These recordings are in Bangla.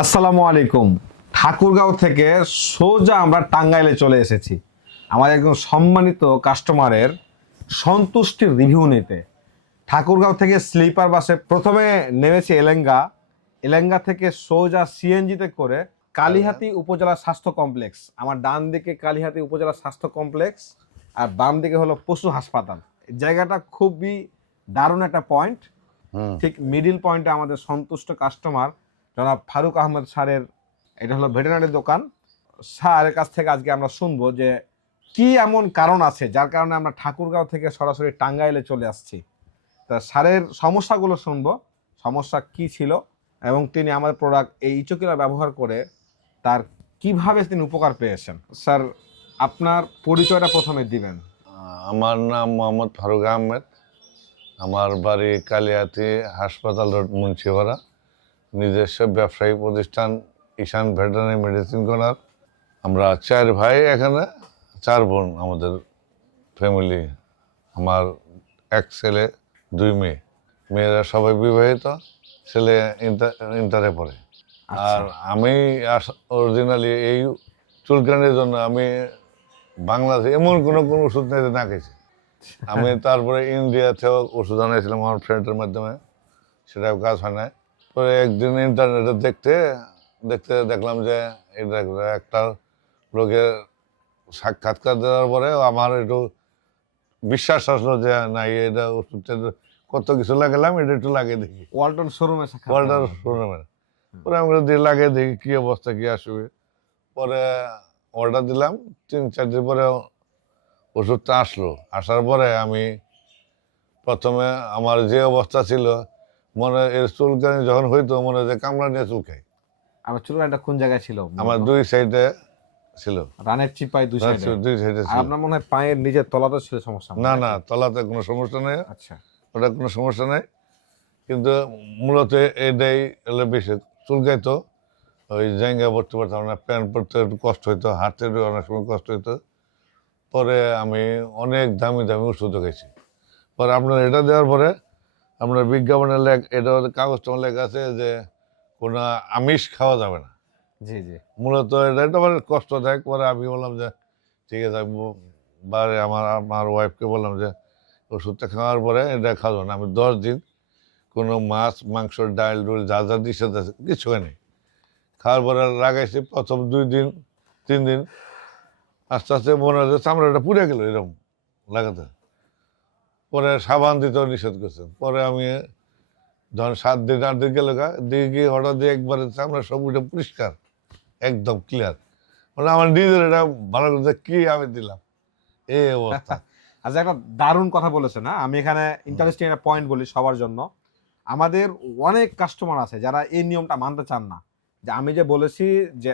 আসসালামু আলাইকুম। ঠাকুরগাঁও থেকে সোজা আমরা টাঙ্গাইলে চলে এসেছি আমাদের একজন সম্মানিত কাস্টমারের সন্তুষ্টির রিভিউ নিতে। ঠাকুরগাঁও থেকে স্লিপার বাসে প্রথমে নেমেছি এলেঙ্গা। এলেঙ্গা থেকে সোজা সিএনজিতে করে কালিহাতী উপজেলা স্বাস্থ্য কমপ্লেক্স। আমার ডান দিকে কালিহাতী উপজেলা স্বাস্থ্য কমপ্লেক্স আর বাম দিকে হলো পশু হাসপাতাল। জায়গাটা খুবই দারুণ একটা পয়েন্ট। ঠিক মিডিল পয়েন্টে আমাদের সন্তুষ্ট কাস্টমার জনাব ফারুক আহমেদ স্যারের, এটা হলো ভেটেরিনারি দোকান। স্যারের কাছ থেকে আজকে আমরা শুনবো যে কি এমন কারণ আছে যার কারণে আমরা ঠাকুরগাঁও থেকে সরাসরি টাঙ্গাইলে চলে আসছি। তা স্যারের সমস্যাগুলো শুনবো, সমস্যা কি ছিল এবং তিনি আমাদের প্রোডাক্ট এই ইচোকিলা ব্যবহার করে তার কিভাবে তিনি উপকার পেয়েছেন। স্যার, আপনার পরিচয়টা প্রথমে দিবেন। আমার নাম মোহাম্মদ ফারুক আহমেদ। আমার বাড়ি কালিয়াতি হাসপাতাল রোড, মুন্সিপাড়া। নিজস্ব ব্যবসায়ী প্রতিষ্ঠান ঈশান ভেটেরিনারি মেডিসিন কর্নার। আমরা 4 ভাই, এখানে 4 বোন আমাদের ফ্যামিলি। আমার 1 ছেলে 2 মেয়ে। মেয়েরা সবাই বিবাহিত, ছেলে ইন্টারে পড়ে। আর আমি অরিজিনালি এই চুলকানির জন্য আমি বাংলাদেশে এমন কোনো ওষুধ নিতে না খেয়েছি। আমি তারপরে ইন্ডিয়াতেও ওষুধ আনাইছিলাম আমার ফ্রেন্ডের মাধ্যমে, সেটাও কাজ হয় না। পরে একদিন ইন্টারনেটে দেখতে দেখতে দেখলাম যে এটা একটা লোকের সাক্ষাৎকার দেওয়ার পরে আমার একটু বিশ্বাস আসলো যে না, এটা ওষুধটা কত কিছু লাগালাম, এটা একটু লাগিয়ে দেখি। ওয়ালটন শোরুমে ওয়ালটন শোরুমে পরে আমরা দিয়ে লাগিয়ে দেখি কী অবস্থা, কী আসবে। পরে অর্ডার দিলাম, 3-4 দিন পরে ওষুধটা আসলো। আসার পরে আমি প্রথমে আমার যে অবস্থা ছিল, মনে এর চুলকানি যখন হইতো মনে হয় যে কামড়া নিয়ে চুলকাই। আমার চুলকানিটা কোন জায়গায় ছিল? আমার 2 সাইডে ছিল, রানের চিপায় 2 সাইডে। 2 সাইডে আর ছিল। আপনার মনে হয় পায়ের নিচের তলাতে ছিল সমস্যা? না না, তলাতে কোনো সমস্যা নেই, আচ্ছা, ওটা কোনো সমস্যা নেই। কিন্তু মূলত এটাই হলে বেশি চুলকাইতো। ওই জায়গা পড়তে পারতাম না, প্যান্ট পরতে একটু কষ্ট হইতো, হাঁটতে অনেক সময় কষ্ট হইতো। পরে আমি অনেক দামি দামি ওষুধ খাইছি। পরে আপনার এটা দেওয়ার পরে আপনার বিজ্ঞাপনের এটা কাগজটা লেখা আছে যে কোনো আমিষ খাওয়া যাবে না। জি জি। মূলত এটা আমার কষ্টদায়ক। পরে আমি বললাম যে ঠিক আছে, আমি বারে আমার ওয়াইফকে বললাম যে ওষুধটা খাওয়ার পরে এটা খাওয়া না। আমি 10 দিন কোনো মাছ মাংস ডাল ডুল যা যা নিষেধ আছে কিছু নেই। খাওয়ার পরে লাগাইছি প্রথম 2 দিন 3 দিন, আস্তে আস্তে মনে হচ্ছে চামড়াটা পুড়ে গেল এরকম লাগাতে। পরে সাবান দিতেও নিষেধ করছে। পরে আমি যখন 7 দিন 8 দিন গেল দিয়ে গিয়ে হঠাৎ দিয়ে একবারে চামড়া সব উঠে পরিষ্কার, একদম ক্লিয়ার। মানে আমার নিজের এটা ভালো করতে কি আমি দিলাম, এই অবস্থা। আচ্ছা, একটা দারুণ কথা বলেছেন। না, আমি এখানে ইন্টারেস্টিং একটা পয়েন্ট বলি সবার জন্য। আমাদের অনেক কাস্টমার আছে যারা এই নিয়মটা মানতে চান না, যে আমি যে বলেছি যে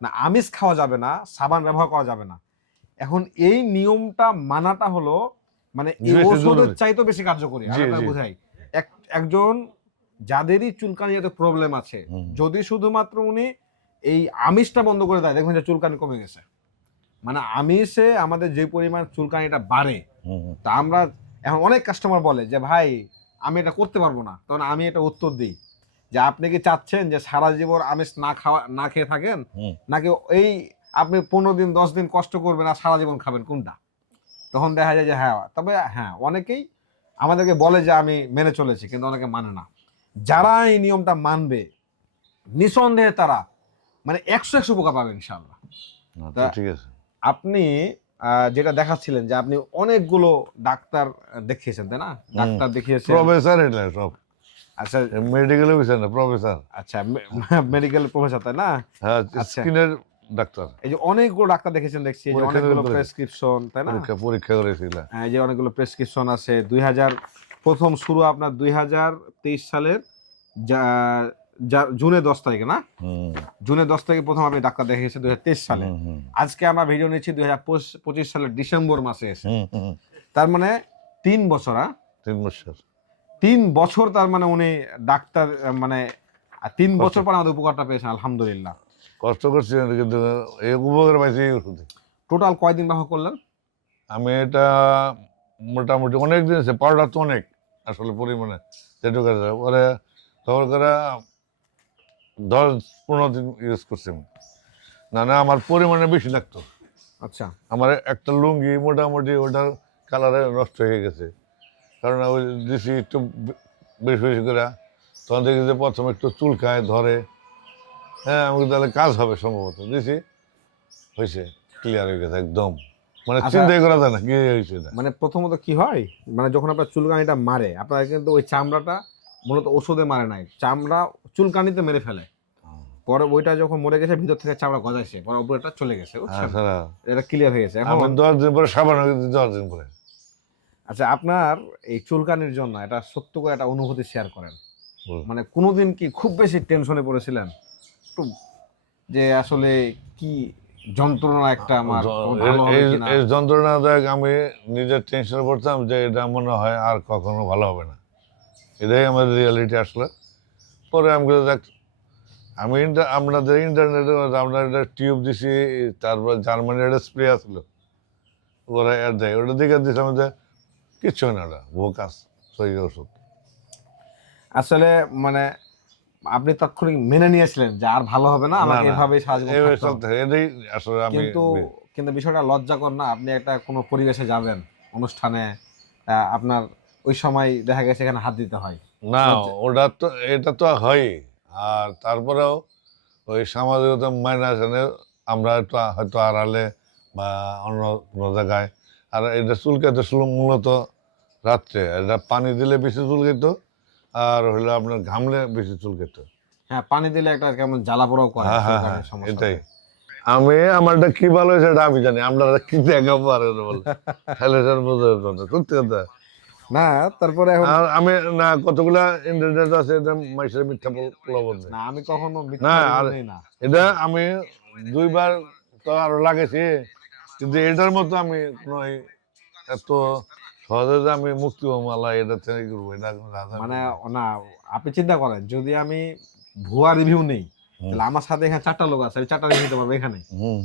না আমিষ খাওয়া যাবে না, সাবান ব্যবহার করা যাবে না। এখন এই নিয়মটা মানাটা হলো মানে এই ওষুধের চাইতে বেশি কার্যকরী। আমি বুঝাই, একজন যাদেরই চুলকানি যাতে প্রবলেম আছে, যদি শুধুমাত্র উনি এই আমিষটা বন্ধ করে দেয়, দেখবেন যে চুলকানি কমে গেছে। মানে আমিষে আমাদের যে পরিমাণ চুলকানিটা বাড়ে, তা আমরা এখন অনেক কাস্টমার বলে যে ভাই আমি এটা করতে পারবো না। তখন আমি এটা উত্তর দিই যে আপনি কি চাচ্ছেন যে সারা জীবন আমিষ না খেয়ে থাকেন, নাকি এই আপনি 15 দিন 10 দিন কষ্ট করবেন আর সারা জীবন খাবেন, কোনটা? তখন দেখা যায় যে হ্যাঁ, তবে হ্যাঁ অনেকেই আমাদেরকে বলে যে আমি মেনে চলেছি, কিন্তু অনেকে মানে না। যারা এই নিয়মটা মানবে নিঃসন্দেহে তারা মানে 100 উপকার পাবে ইনশাআল্লাহ। ঠিক আছে। আপনি যেটা দেখাচ্ছিলেন যে আপনি অনেকগুলো ডাক্তার দেখিয়েছেন, তাই না? ডাক্তার দেখিয়েছেন, প্রফেসর এটা সব। আচ্ছা মেডিকেল অফিসার না, প্রফেসর। আচ্ছা, মেডিকেল প্রফেসর, তাই না? হ্যাঁ, স্কিনের ডাক্তার। এই যে অনেকগুলো ডাক্তার দেখেছেন, দেখছি যে অনেকগুলো প্রেসক্রিপশন, তাই না? পরীক্ষা করেছিল। এই যে অনেকগুলো প্রেসক্রিপশন আছে। 2000 প্রথম শুরু আপনার 2023 সালের জুনের 10 তারিখে, না? জুনের 10 তারিখে প্রথম আপনি ডাক্তার দেখিয়েছেন 2023 সালে। আজকে আমরা ভিডিও নিচ্ছি 2025 সালের ডিসেম্বর মাসে এসে। তার মানে 3 বছর। 3 বছর তার মানে উনি ডাক্তার, মানে 3 বছর পর আমাদের উপকারটা পেয়েছেন, আলহামদুলিল্লাহ। কষ্ট করছি কিন্তু এই উপকার পাইছি। টোটাল কয়দিন ব্যবহার করলেন? আমি এটা মোটামুটি অনেক দিন আছে। পাউডার তো অনেক আসলে পরিমাণে যেটুকু পরে খবর করে 10-15 দিন ইউজ করছি আমি। না না আমার পরিমাণে বেশি লাগতো। আচ্ছা আমার একটা লুঙ্গি মোটামুটি ওটার কালারে নষ্ট হয়ে গেছে, কারণ ওই দিছি একটু বেশি বেশি করে, তখন দেখি যে প্রথমে একটু চুলকায় ধরে। হ্যাঁ আমি তাহলে কাজ হবে সম্ভবত দিছি, হয়েছে, ক্লিয়ার হয়ে গেছে একদম, মানে আচ্ছা, চিন্তাই করা যায় না কি হয়েছে এটা। মানে প্রথমত কি হয়, মানে যখন আপনার চুলকানিটা মারে আপনার কিন্তু ওই চামড়াটা মূলত ওষুধে মারে নাই, চামড়া চুলকানিতে মেরে ফেলে। পরে ওইটা যখন মরে গেছে ভিতর থেকে চামড়া গজাইছে, পরে উপরেটা চলে গেছে, বুঝছেন? আচ্ছা, এটা ক্লিয়ার হয়ে গেছে এখন। আমি 10 দিন পরে সাবান হয়ে গেছে, 10 দিন পরে। আচ্ছা, আপনার এই চুলকানির জন্য এটা সত্য করে একটা অনুভূতি শেয়ার করেন। বলুন। মানে কোনোদিন কি খুব বেশি টেনশনে পড়েছিলেন একটু, যে আসলে কি যন্ত্রণা একটা আমার, ভালো হবে কিনা? এই যন্ত্রণাদায়ক আমি নিজের টেনশনে পড়তাম যে এটা মনে হয় আর কখনো ভালো হবে না, এটাই আমার রিয়ালিটি আসলে। পরে আমি বলি, দেখ আমি আপনাদের ইন্টারনেটে আমরা একটা টিউব দিছি, তারপর জার্মানির একটা স্প্রে আসলো, ওরা অ্যাড দেয়, ওটা দিকে দিয়েছিলাম যে কিচ্ছু হয় না, ওটা ভোকাস সই ওষুধ। আসলে মানে আপনি তাৎক্ষণিক মেনে নিয়েছিলেন যে আর ভালো হবে না, না আমাকে না এভাবেই সারা জীবন এইভাবে থাকতে চলতে হবে। হয়, এটাই আসলে আমি। কিন্তু কিন্তু বিষয়টা লজ্জাকর না? আপনি একটা কোনো পরিবেশে যাবেন, অনুষ্ঠানে, আপনার ওই সময় দেখা গেছে এখানে হাত দিতে হয়। না লজ্জা- ওটা তো, এটা তো হয়, আর তারপরেও ওই সামাজিকতা মাইনাসনে আমরা একটু হয়তো আড়ালে বা অন্য কোনো জায়গায়, আর এটা চুলকাতে শুরু মূলত রাত্রে, এটা পানি দিলে বেশি চুলকাইত, আর হইলো আপনার ঘামলে বেশি চুলকাইত। হ্যাঁ, পানি দিলে একটা কেমন জ্বালা পোড়াও করে হ্যাঁ হ্যাঁ হ্যাঁ চুলকানির সমস্যা। এটাই। আমি আমারটা কি ভালো হয়েছে এটা আমি জানি, আপনারা কি দেখাবো আর বলে তাহলে স্যার বোঝা যেত না, সত্যি কথা। না, তারপরে এখন আর আমি না কতগুলা ইন্টারনেট আছে এটা মাইসের মিথ্যা প্রলোভন দেয়। না, আমি কখনো না মিথ্যা রিভিউ আর নেই না। এটা আমি 2বার তো আরো লাগেছি, কিন্তু এটার মতো আমি কোনো এত সহজে যে আমি মুক্তি পাবো আল্লাহ এটা থেকে করবো, এটা কোনো ধাঁধা মানে নেই। না, আপনি চিন্তা করেন যদি আমি ভুয়া রিভিউ নেই, হুম তাহলে আমার সাথে এখানে 4টা লোক আছে, আমি 4টা রিভিউ দিতে পারবো এখানে। হুম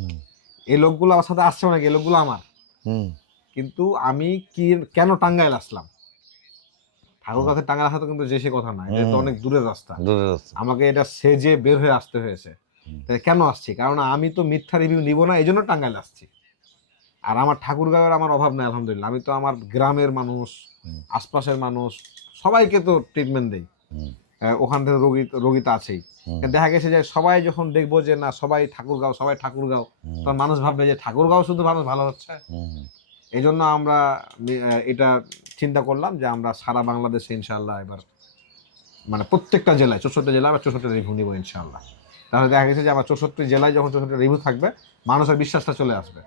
এই লোকগুলো আমার সাথে আসছে নাকি, এই লোকগুলো আমার। হুম কিন্তু আমি কি কেন টাঙ্গাইল আসলাম, ঠাকুর হুম কাছে টাঙ্গাইল আসা তো কিন্তু যে সে কথা না, এটা তো হুম অনেক দূরের রাস্তা। দূরে যাচ্ছে। আমাকে এটা সেজে বের হয়ে আসতে হয়েছে। হুম তাহলে কেন আসছি? কারণ আমি তো মিথ্যা রিভিউ নিব না, এই জন্য টাঙ্গাইল আসছি। আর আমার ঠাকুরগাঁওয়ের আমার অভাব নেই আলহামদুলিল্লাহ, আমি তো আমার গ্রামের মানুষ, হুম আশপাশের মানুষ সবাইকে তো ট্রিটমেন্ট দেই। হুম ওখান থেকে রোগী তো আছেই। হুম কিন্তু দেখা গেছে যে সবাই যখন দেখবো যে না সবাই ঠাকুরগাঁও, সবাই ঠাকুরগাঁও, হুম তখন মানুষ ভাববে যে ঠাকুরগাঁও শুধু মানুষ ভালো হচ্ছে। হুম এই জন্য আমরা এটা চিন্তা করলাম যে আমরা সারা বাংলাদেশে ইনশাআল্লাহ এবার মানে প্রত্যেকটা জেলায় 64 জেলায় আমরা 64টা রিভিউ নিব ইনশাআল্লাহ। তাহলে দেখা গেছে যে আমার 64 জেলায় যখন 64টা রিভিউ থাকবে, মানুষের বিশ্বাসটা চলে আসবে।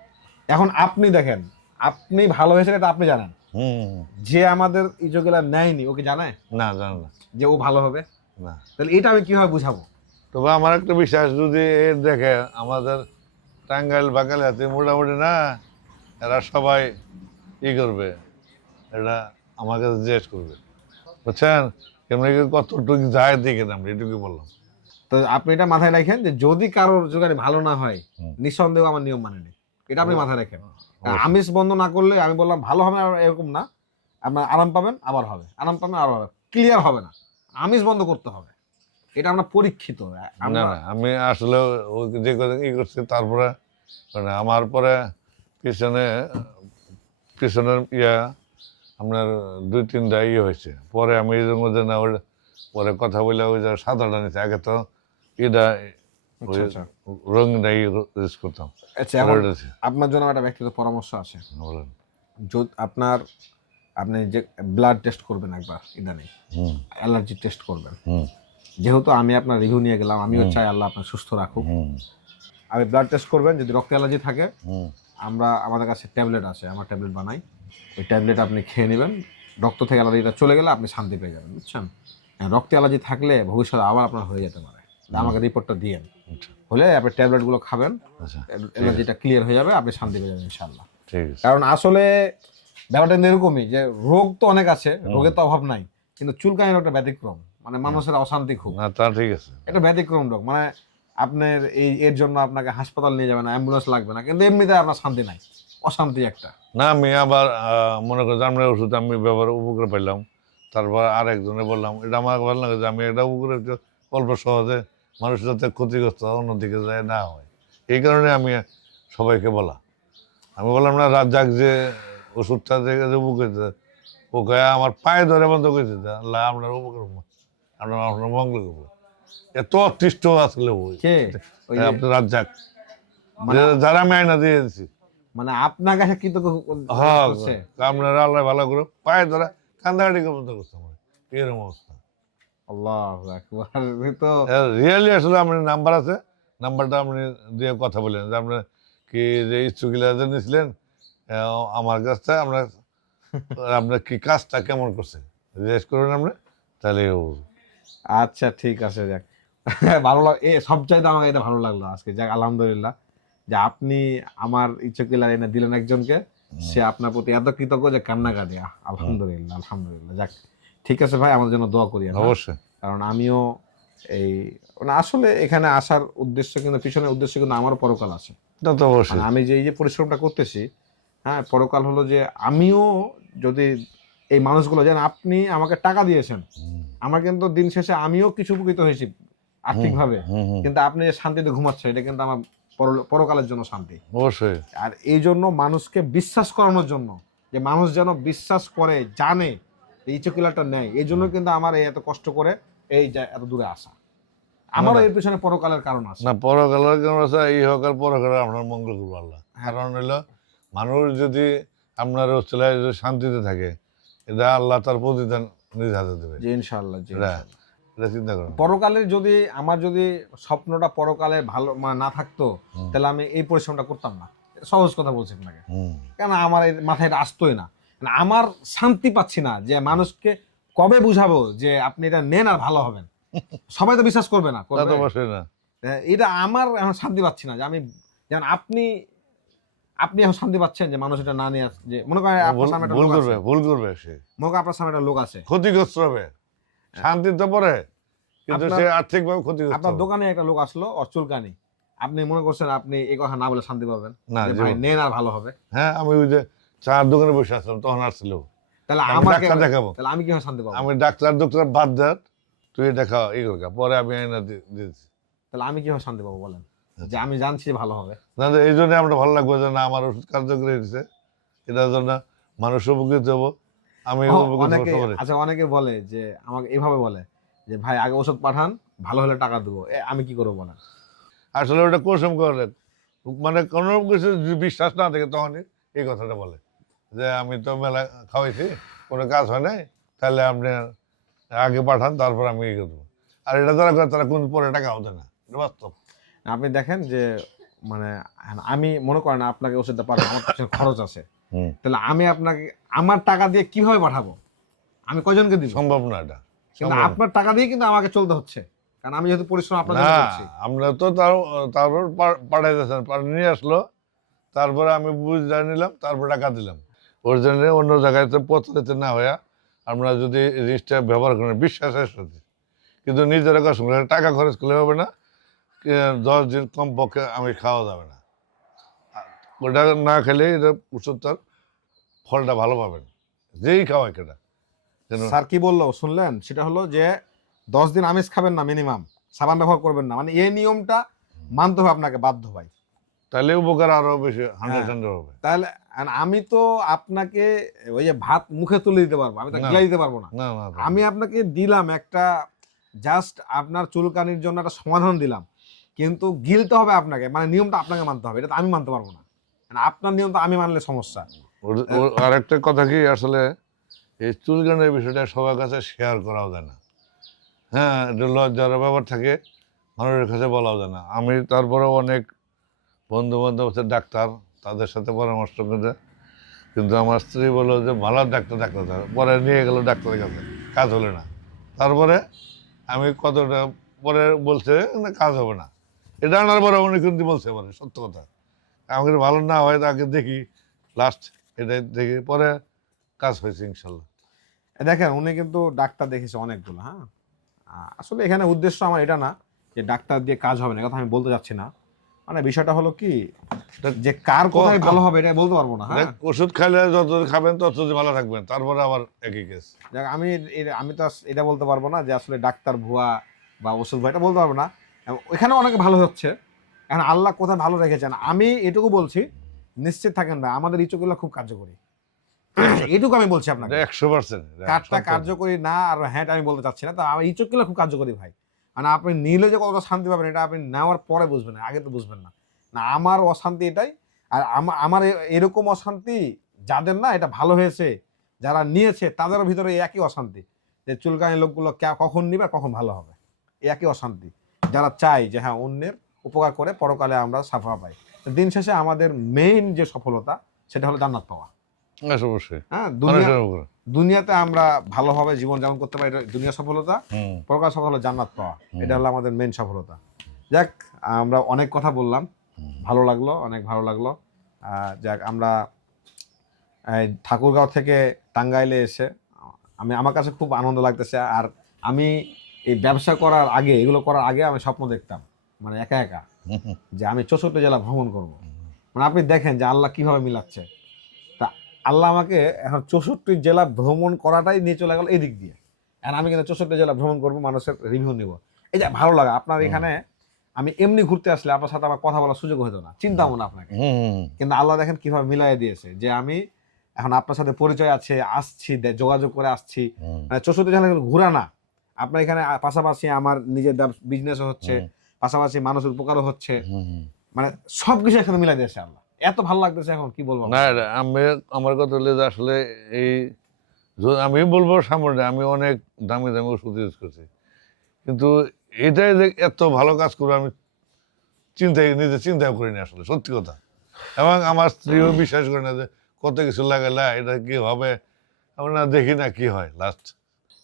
এখন আপনি দেখেন, আপনি ভালো হয়েছেন এটা আপনি জানেন, হুম যে আমাদের ইজোগুলা নেয়নি ওকে জানায় না জানো না। যে ও ভালো হবে? না তাহলে এটা আমি কিভাবে বুঝাবো? তবে আমার একটা বিশ্বাস, যদি এ দেখে আমাদের টাঙ্গাইল বাকালিয়াতে মোটামুটি না, এরা সবাই ই করবে, এটা আমার কাছে জিজ্ঞেস করবে, বুঝছেন, কেমনি কতটুকু যায় দেখে আমরা এটুকু বললাম। তো আপনি এটা মাথায় রাখেন যে যদি কারোর জোগাড়ি ভালো না হয়, হুম। নিঃসন্দেহ আমার নিয়ম মানে নেই, এটা আপনি মাথায় রাখেন। অবশ্যই। আমিষ বন্ধ না করলে আমি বললাম ভালো হবে আর এরকম না, আপনার আরাম পাবেন আবার হবে, আরাম পাবেন আবার হবে, ক্লিয়ার হবে না, আমিষ বন্ধ করতে হবে। এটা আমরা পরীক্ষিত। না আমরা না আমি আসলে ওই যে কথা ই করছি, তারপরে মানে আমার পরে পিছনে পিছনের আপনার 2-3টা হয়েছে, পরে আমি এর মধ্যে না ওই পরে কথা বলে ওই যে সাদাটা নিচ্ছে, আগে তো এটা ওই আচ্ছা আচ্ছা রঙিনটা ইউজ করতাম। আচ্ছা, এখন পরে ওটা আপনার জন্য একটা ব্যক্তিগত পরামর্শ আছে। বলেন। যদি আপনি যে ব্লাড টেস্ট করবেন একবার ইদানিং, হুম অ্যালার্জি টেস্ট করবেন। হুম যেহেতু আমি আপনার রিভিউ নিয়ে গেলাম, আমিও হুম। চাই আল্লাহ আপনার সুস্থ রাখুক। হুম আমি ব্লাড টেস্ট করবেন, যদি রক্ত অ্যালার্জি থাকে হুম আমাদের কাছে ট্যাবলেট আছে, আমার ট্যাবলেট বানাই, ওই ট্যাবলেট আপনি খেয়ে নেবেন, রক্ত থেকে অ্যালার্জিটা চলে গেলে আপনি শান্তি পেয়ে যাবেন, বুঝছেন? রক্তে অ্যালার্জি থাকলে ভবিষ্যতে আবার আপনার হয়ে যেতে পারে, তা আমাকে রিপোর্টটা দিয়েন, আচ্ছা হলে আপনি ট্যাবলেটগুলো খাবেন, আচ্ছা অ্যালার্জিটা ক্লিয়ার হয়ে যাবে, আপনি শান্তি পেয়ে যাবেন ইনশাআল্লাহ। ঠিক আছে। কারণ আসলে ব্যাপারটা কিন্তু এরকমই যে রোগ তো অনেক আছে, রোগের তো অভাব নাই, কিন্তু চুলকানির একটা ব্যতিক্রম, মানে মানুষের অশান্তি খুব, না তা ঠিক আছে। এটা ব্যতিক্রম রোগ। মানে আপনার এর জন্য আপনাকে হাসপাতাল নিয়ে যাবে না, অ্যাম্বুলেন্স লাগবে না, কিন্তু এমনিতে আপনার শান্তি নাই, অশান্তি একটা। না আমি আবার মনে করি আমরা ওষুধ আমি ব্যবহার উপকার পাইলাম, তারপর আর একজনে বললাম, এটা আমার ভালো লাগে যে আমি এটা উপকার একটু অল্প সহজে মানুষ যাতে ক্ষতিগ্রস্ত অন্যদিকে যায় না হয়, এই কারণে আমি সবাইকে বলা। আমি বললাম না রাজ্জাক যে ওষুধটা দেখে যে উপকৃত, ওকে আমার পায়ে ধরে বন্ধ করে দিতে, আল্লাহ আপনার উপকার করবো, আপনার মঙ্গল করবো। এত অতিষ্ঠ আসলে ওই কে ওই যে আপনার রাজ্জাক, মানে যারা আমি আয়না দিয়ে দিচ্ছি। মানে আপনার কাছে কৃতজ্ঞ হ্যাঁ, করছে। আপনারা আল্লাহ ভালো করে পায়ে ধরা কান্দাকাটি বন্ধ করতে আমার এরকম অবস্থা। আল্লাহু আকবার। এ তো রিয়েলি আসলে আপনার নাম্বার আছে, নাম্বারটা আপনি দিয়ে কথা বলেন যে আপনার কি যে ইচ্ছুকিলা যে নিয়েছিলেন আমার কাছ থেকে, আপনার আপনার কি কাজটা কেমন করছে জিজ্ঞেস করুন আপনি, তাহলে আচ্ছা ঠিক আছে, যাক ভালো লাগ এ সবচাইতে আমাকে এটা ভালো লাগলো আজকে, যাক আলহামদুলিল্লাহ যে আপনি আমার ইচ্ছে কিলার এনে দিলেন একজনকে, সে আপনার প্রতি এত কৃতজ্ঞ যে কান্নাকাটি। আলহামদুলিল্লাহ আলহামদুলিল্লাহ, যাক ঠিক আছে ভাই, আমাদের জন্য দোয়া করি। অবশ্যই, কারণ আমিও এই মানে আসলে এখানে আসার উদ্দেশ্য কিন্তু পিছনের উদ্দেশ্য কিন্তু আমারও পরকাল আছে। তা তো অবশ্যই। মানে আমি যে এই যে পরিশ্রমটা করতেছি, হ্যাঁ পরকাল হলো যে আমিও যদি এই মানুষগুলো যেন আপনি আমাকে টাকা দিয়েছেন, আমার কিন্তু দিন শেষে আমিও কিছু উপকৃত হয়েছি আর্থিকভাবে, কিন্তু আপনি যে শান্তিতে ঘুমাচ্ছেন এটা কিন্তু আমার পরকালের জন্য শান্তি। অবশ্যই। আর এই জন্য মানুষকে বিশ্বাস করানোর জন্য, যে মানুষ যেন বিশ্বাস করে জানে এই চকিলাটা নেয়, এই জন্য কিন্তু আমার এই এত কষ্ট করে এই এত দূরে আসা। আমারও এর পিছনে পরকালের কারণ আছে। না, পরকালের কারণ আছে, এই হোক আর পরকালে আপনার মঙ্গল করবো আল্লাহ। কারণ হইলো মানুষ যদি আপনার অস্ট্রেলিয়ায় যদি শান্তিতে থাকে, এটা আল্লাহ তার প্রতিদান নিজ হাতে দেবে। জি ইনশাআল্লাহ, জি এটা চিন্তা করুন। পরকালের যদি আমার যদি স্বপ্নটা পরকালে ভালো মানে না থাকতো, তাহলে আমি এই পরিশ্রমটা করতাম না। সহজ কথা বলছি আপনাকে, কেন আমার এই মাথায় এটা আসতোই না। মানে আমার শান্তি পাচ্ছি না যে মানুষকে কবে বুঝাবো যে আপনি এটা নেন আর ভালো হবেন। সবাই তো বিশ্বাস করবে না, করবে না। এটা আমার এখন শান্তি পাচ্ছি না যে আমি, যেমন আপনি এখন শান্তি পাচ্ছেন যে মানুষ এটা না নিয়ে যে মনে করেন আপনার সামনে একটা লোক আছে, ভুল করবে সে, মনে করেন আপনার সামনে একটা লোক আছে, ক্ষতিগ্রস্ত হবে, শান্তি তো পরে, কিন্তু সে আর্থিকভাবে ক্ষতিগ্রস্ত। আপনার দোকানে একটা লোক আসলো ওর চুলকানি, আপনি মনে করছেন আপনি এই কথা না বলে শান্তি পাবেন না, যে ভাই নেন আর ভালো হবে? হ্যাঁ, আমি ওই যে চার দোকানে বসে আসলাম, তখন আসছিল, তাহলে আমাকে দেখাবো, তাহলে আমি কিভাবে শান্তি পাবো? আমি ডাক্তার বাদ দেন, তুই দেখা এই করকা, পরে আমি আইনা দিয়েছি। তাহলে আমি কিভাবে শান্তি পাবো বলেন, যে আমি জানছি যে ভালো হবে? না, এই জন্য আমরা ভালো লাগবে যে না আমার ওষুধ কার্যকরী হয়েছে, এটার জন্য মানুষ উপকৃত হবো, আমি অনেকে আচ্ছা অনেকে বলে যে আমাকে এইভাবে বলে যে ভাই আগে ওষুধ পাঠান, ভালো হলে টাকা দেবো। আমি কি করবো বলেন? আসলে ওটা কৌশল করে, মানে কোনো কিছু যদি বিশ্বাস না থাকে তখনই এই কথাটা বলে যে আমি তো মেলা খাওয়াইছি, কোনো কাজ হয় নাই, তাহলে আপনি আগে পাঠান, তারপর আমি এই করবো। আর এটা যারা করে তারা কোন পরে টাকা হতে না, এটা বাস্তব। আপনি দেখেন যে মানে আমি মনে করেন আপনাকে ওষুধটা পাঠাবো, আমার পিছনে খরচ আছে, তাহলে আমি আপনাকে আমার টাকা দিয়ে কিভাবে পাঠাবো? আমি কয়জনকে দিব? সম্ভব না এটা। কিন্তু আপনার টাকা দিয়ে কিন্তু আমাকে চলতে হচ্ছে, কারণ আমি যেহেতু পরিশ্রম আপনার জন্য করছি। আমরা তো তারপর পাঠাইতেছেন, নিয়ে আসলো, তারপরে আমি বুঝে নিলাম, তারপর টাকা দিলাম। ওর জন্য অন্য জায়গায় তো প্রতারিত না হইয়া আমরা যদি জিনিসটা ব্যবহার করেন বিশ্বাসের সাথে, কিন্তু নিজের কাছে টাকা খরচ করলে হবে না, 10 দিন কমপক্ষে আমি খাওয়া যাবে না, ওটা না খেলে এটা ওষুধটার ফলটা ভালো পাবেন, যেই খাওয়ায় কেটা। স্যার কি বললো শুনলেন? সেটা হলো যে 10 দিন আমিষ খাবেন না, মিনিমাম সাবান ব্যবহার করবেন না, মানে এই নিয়মটা মানতে হবে আপনাকে, বাধ্য ভাই। তাহলে উপকার আরো বেশি 100% হবে। তাহলে আমি তো আপনাকে ওই যে ভাত মুখে তুলে দিতে পারবো, আমি তো গিলে দিতে পারবো না। আমি আপনাকে দিলাম একটা জাস্ট আপনার চুলকানির জন্য একটা সমাধান দিলাম, কিন্তু গিলতে হবে আপনাকে, মানে নিয়মটা আপনাকে মানতে হবে, এটা তো আমি মানতে পারবো না। মানে আপনার নিয়ম তো আমি মানলে সমস্যা। আর একটা কথা কি, আসলে এই চুলকানির বিষয়টা সবার কাছে শেয়ার করাও যায় না। হ্যাঁ, এটা লজ্জার ব্যাপার থাকে, মানুষের কাছে বলাও যায় না। আমি তারপরে অনেক বন্ধু বান্ধব আছে ডাক্তার, তাদের সাথে পরামর্শ করে, কিন্তু আমার স্ত্রী বললো যে ভালো ডাক্তার পরে নিয়ে গেল ডাক্তারের কাছে, কাজ হলো না। তারপরে আমি কতটা পরে বলছে না কাজ হবে না, এটা আনার পরে উনি কিন্তু বলছে পরে সত্য কথা, আমাকে ভালো না হয় তাকে দেখি লাস্ট, এটাই দেখি পরে কাজ হয়েছে ইনশাল্লাহ। দেখেন উনি কিন্তু ডাক্তার দেখেছে অনেকগুলো। হ্যাঁ, আসলে এখানে উদ্দেশ্য আমার এটা না যে ডাক্তার দিয়ে কাজ হবে না, কথা আমি বলতে যাচ্ছি না। মানে বিষয়টা হলো কি যে কার কোথায় ভালো হবে এটা বলতে পারবো না। হ্যাঁ, ওষুধ খাইলে যত খাবেন তত ভালো থাকবেন, তারপরে আবার একই কেস। আমি তো এটা বলতে পারবো না যে আসলে ডাক্তার ভুয়া বা ওষুধ ভুয়া, এটা বলতে পারবো না। ওইখানে অনেক ভালো হচ্ছে। এখন আল্লাহ কোথায় ভালো রেখেছেন, আমি এটুকু বলছি, নিশ্চিত থাকেন ভাই, আমাদের এই চোখগুলো খুব কার্যকরী। এটুকু আমি বলছি আপনাকে, 100%। কাঠটা কার্যকরী না আর হ্যাঁ আমি বলতে চাচ্ছি না, তো আমার এই চোখগুলো খুব কার্যকরী ভাই। মানে আপনি নিলে যে কতটা শান্তি পাবেন এটা আপনি নেওয়ার পরে বুঝবেন, আগে তো বুঝবেন না। না আমার অশান্তি এটাই, আর আমার এরকম অশান্তি যাদের না এটা ভালো হয়েছে, যারা নিয়েছে তাদের ভিতরে এই একই অশান্তি, যে চুলকানি লোকগুলো কখন নিবে আর কখন ভালো হবে, এই একই অশান্তি। যারা চাই যে হ্যাঁ অন্যের উপকার করে পরকালে আমরা সাফা পাই। তো দিন শেষে আমাদের মেইন যে সফলতা সেটা হলো জান্নাত পাওয়া। অবশ্যই। হ্যাঁ, মানুষের উপরে। দুনিয়াতে আমরা ভালোভাবে জীবন যাপন করতে পারি, এটা দুনিয়া সফলতা। পরকাল সফল হলো জান্নাত পাওয়া, এটা হলো আমাদের মেন সফলতা। যাক, আমরা অনেক কথা বললাম, ভালো লাগলো, অনেক ভালো লাগলো। যাক, আমরা ঠাকুরগাঁও থেকে টাঙ্গাইলে এসে আমার কাছে খুব আনন্দ লাগতেছে। আর আমি এই ব্যবসা করার আগে, এগুলো করার আগে আমি স্বপ্ন দেখতাম, মানে একা একা, যে আমি 64 জেলা ভ্রমণ করব। মানে আপনি দেখেন যে আল্লাহ কিভাবে মিলাচ্ছে। তা আল্লাহ আমাকে এখন 64 জেলা ভ্রমণ করাটাই নিয়ে চলে গেল এই দিক দিয়ে। আর আমি কিন্তু 64 জেলা ভ্রমণ করবো, মানুষের রিভিউ নিব, এই যে ভালো লাগা। আপনার এখানে আমি এমনি ঘুরতে আসলে আপনার সাথে আমার কথা বলার সুযোগ হতো না, চিন্তাও না আপনাকে, কিন্তু আল্লাহ দেখেন কিভাবে মিলাই দিয়েছে, যে আমি এখন আপনার সাথে পরিচয় আছে, আসছি, যোগাযোগ করে আসছি। মানে 64 জেলা ঘুরা না, আপনার এখানে পাশাপাশি আমার নিজের বিজনেসও হচ্ছে, পাশাপাশি মানুষের উপকারও হচ্ছে, মানে সবকিছু একসাথে মিলাই দিয়েছে আল্লাহ। এত ভালো লাগতেছে এখন কি বলবো না। আমি আমার কথা হলে যে আসলে এই আমি বলবো সামনে আমি অনেক দামি দামি ওষুধ ইউজ করছি, কিন্তু এটাই যে এত ভালো কাজ করবো আমি নিজে চিন্তাও করিনি আসলে, সত্যি কথা। এবং আমার স্ত্রীও বিশ্বাস করে না যে কত কিছু লাগালে এটা কি হবে, আমরা দেখি না কি হয় লাস্ট।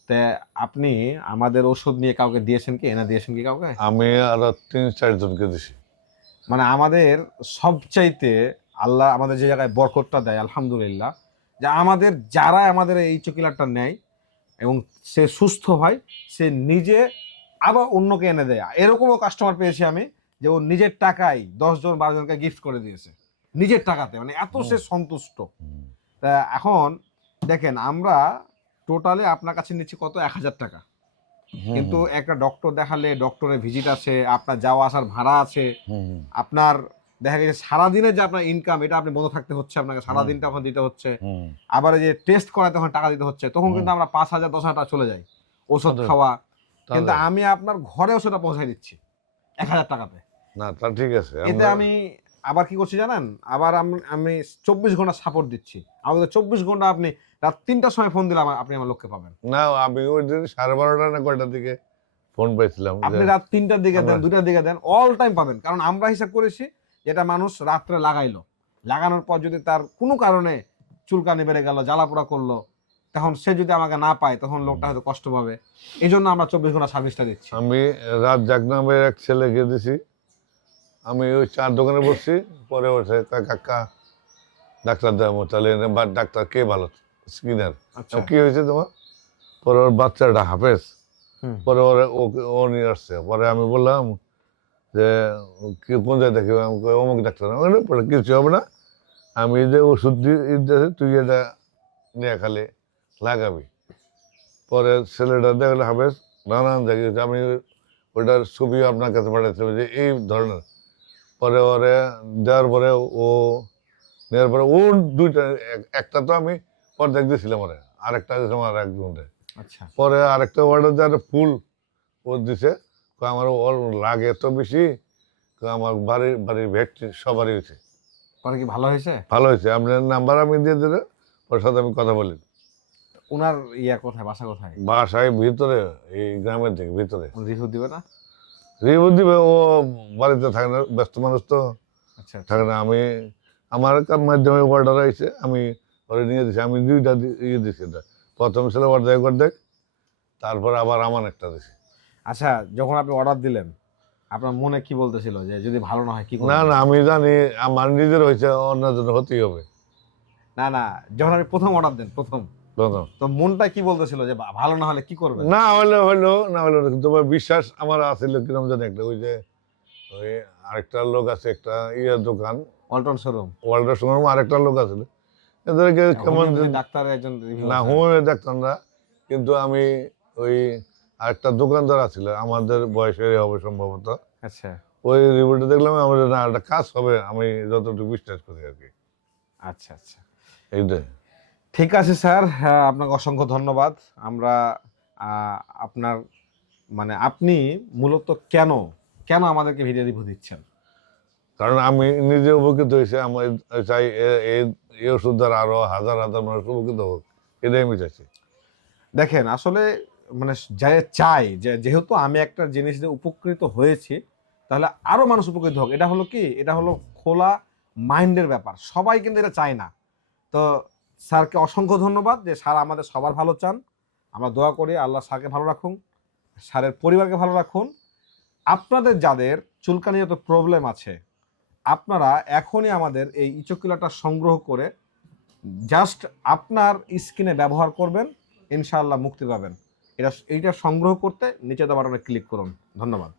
তে আপনি আমাদের ওষুধ নিয়ে কাউকে দিয়েছেন কি, এনে দিয়েছেন কি কাউকে? আমি আরো 3-4 জনকে দিছি। মানে আমাদের সবচাইতে আল্লাহ আমাদের যে জায়গায় বরকতটা দেয় আলহামদুলিল্লাহ, যে আমাদের যারা আমাদের এই চকিলারটা নেয় এবং সে সুস্থ হয়, সে নিজে আবার অন্যকে এনে দেয়। এরকমও কাস্টমার পেয়েছি আমি, যে ও নিজের টাকায় 10 জন 12 জনকে গিফট করে দিয়েছে, নিজের টাকাতে, মানে এত সে সন্তুষ্ট। তা এখন দেখেন, আমরা টোটালি আপনার কাছে নিচ্ছি কত, 1000 টাকা, কিন্তু একটা ডক্টর দেখালে ডক্টরের ভিজিট আছে, আপনার যাওয়া আসার ভাড়া আছে, আপনার দেখা গেছে সারাদিনে যে আপনার ইনকাম, এটা আপনি বন্ধ থাকতে হচ্ছে, আপনাকে সারাদিনটা ওখানে দিতে হচ্ছে, আবার যে টেস্ট করাতে তখন টাকা দিতে হচ্ছে, তখন কিন্তু আমরা 5,000 10,000 টাকা চলে যাই ওষুধ খাওয়া। কিন্তু আমি আপনার ঘরে ওষুধটা পৌঁছাই দিচ্ছি 1000 টাকাতে। না তা ঠিক আছে। এতে আমি আবার কি করছি জানেন, আবার আমি 24 ঘন্টা সাপোর্ট দিচ্ছি। আমাদের 24 ঘন্টা আপনি রাত 3টার সময় ফোন দিলে আপনি আমার লোককে পাবেন। না, আমি ওই দিন 12:30 না কয়টার দিকে ফোন পাইছিলাম, আপনি রাত 3টার দিকে দেন, 2টার দিকে দেন, অল টাইম পাবেন। কারণ আমরা হিসাব করেছি, যেটা মানুষ রাত্রে লাগাইলো, লাগানোর পর যদি তার কোনো কারণে চুলকানি বেড়ে গেল, জ্বালাপোড়া করলো, তখন সে যদি আমাকে না পায় তখন লোকটা হয়তো কষ্ট পাবে। এই জন্য আমরা 24 ঘন্টা সার্ভিসটা দিচ্ছি। আমি রাত জাগনামের এক ছেলেকে দিছি, আমি ওই চার দোকানে বসছি, পরে ওঠে কাকা ডাক্তার দেবো, তাহলে ডাক্তার কে ভালো, স্কিনার। কি হয়েছে তোমার? পরে ওর বাচ্চাটা হাফেজ, পরে ও নিয়ে আসছে। পরে আমি বললাম যে কোন জায়গায় দেখি, অমুক ডাক্তার। পরে কিছু হবে না, আমি যে ওষুধ দিয়েছি তুই এটা নিয়ে খালি লাগাবি। পরে ছেলেটা দেখলে হাফেজ, নানান জায়গায়, আমি ওইটার ছবিও আপনার কাছে পাঠাচ্ছি যে এই ধরনের। পরে ওরে দেওয়ার পরে ও নেওয়ার পরে ওর দুইটা, একটা তো আমি অর্ধেক দিয়েছিলাম, ওরে আরেকটা দিয়েছিলাম আর একজনকে। পরে আরেকটা অর্ডার দেওয়ার ফুল ও দিছে, আমার ওর লাগে এত বেশি, আমার বাড়ির ভ্যাকসিন সবারই হয়েছে। পরে কি ভালো হয়েছে? ভালো হয়েছে। আপনার নাম্বার আমি দিয়ে দিলে ওর সাথে আমি কথা বলি। ওনার কোথায়, বাসা কোথায়? বাসায় ভিতরে, এই গ্রামের দিকে ভিতরে। রিভিউ দিবে না? রিভিউ দিবে, ও বাড়িতে থাকে না, ব্যস্ত মানুষ তো থাকে না। আমি আমার মাধ্যমে অর্ডার হয়েছে, আমি ওরে নিয়ে দিছি। আমি 2টা ইয়ে দিছি, প্রথম ছিল অর্ধেক, তারপর আবার আমার একটা দিছি। আচ্ছা, যখন আপনি অর্ডার দিলেন আপনার মনে কি বলতেছিল, যে যদি ভালো না হয় কি করবেন? না না, আমি জানি আমার নিজের হয়েছে, অন্যের জন্য হতেই হবে। না, যখন আপনি প্রথম অর্ডার দেন, প্রথম তো মনটা কি বলতেছিল, যে ভালো না হলে কি করবেন? না হলে না হলে, তোমার বিশ্বাস আমার আছিল কিরকম জানি একটা, ওই যে ওই আরেকটা লোক আছে, একটা দোকান ওয়ালটন শোরুম, আরেকটা লোক আছে, এদেরকে কেমন ডাক্তার একজন না, হোমিওপ্যাথি ডাক্তার না, কিন্তু আমি ওই আরেকটা দোকানদার আছিল আমাদের বয়সের হবে সম্ভবত, আচ্ছা ওই রিভিউটা দেখলাম আমার না একটা কাজ হবে, আমি যতটুকু বিশ্বাস করি আর কি। আচ্ছা আচ্ছা এইটাই। ঠিক আছে স্যার, হ্যাঁ, আপনাকে অসংখ্য ধন্যবাদ। আমরা আপনার মানে আপনি মূলত কেন কেন আমাদেরকে ভিডিও রিভিউ দিচ্ছেন? কারণ আমি নিজে উপকৃত হয়েছি, আমি চাই এই ওষুধ দ্বারা আরো হাজার হাজার মানুষ উপকৃত হোক, এটাই আমি চাইছি। দেখেন আসলে মানে যে চাই যে যেহেতু আমি একটা জিনিস দিয়ে উপকৃত হয়েছি, তাহলে আরো মানুষ উপকৃত হোক। এটা হলো কি, এটা হলো খোলা মাইন্ডের ব্যাপার। সবাই কিন্তু এটা চায় না। তো স্যারকে অসংখ্য ধন্যবাদ যে স্যার আমাদের সবার ভালো চান। আমরা দোয়া করি আল্লাহ স্যারকে ভালো রাখুন, স্যারের পরিবারকে ভালো রাখুন। আপনাদের যাদের চুলকানিগত প্রবলেম আছে, আপনারা এখনই আমাদের এই ইচোকিলাটা সংগ্রহ করে জাস্ট আপনার স্কিনে ব্যবহার করবেন, ইনশাআল্লাহ মুক্তি পাবেন। এইটা সংগ্রহ করতে নিচে দেওয়া বাটনে ক্লিক করুন। ধন্যবাদ।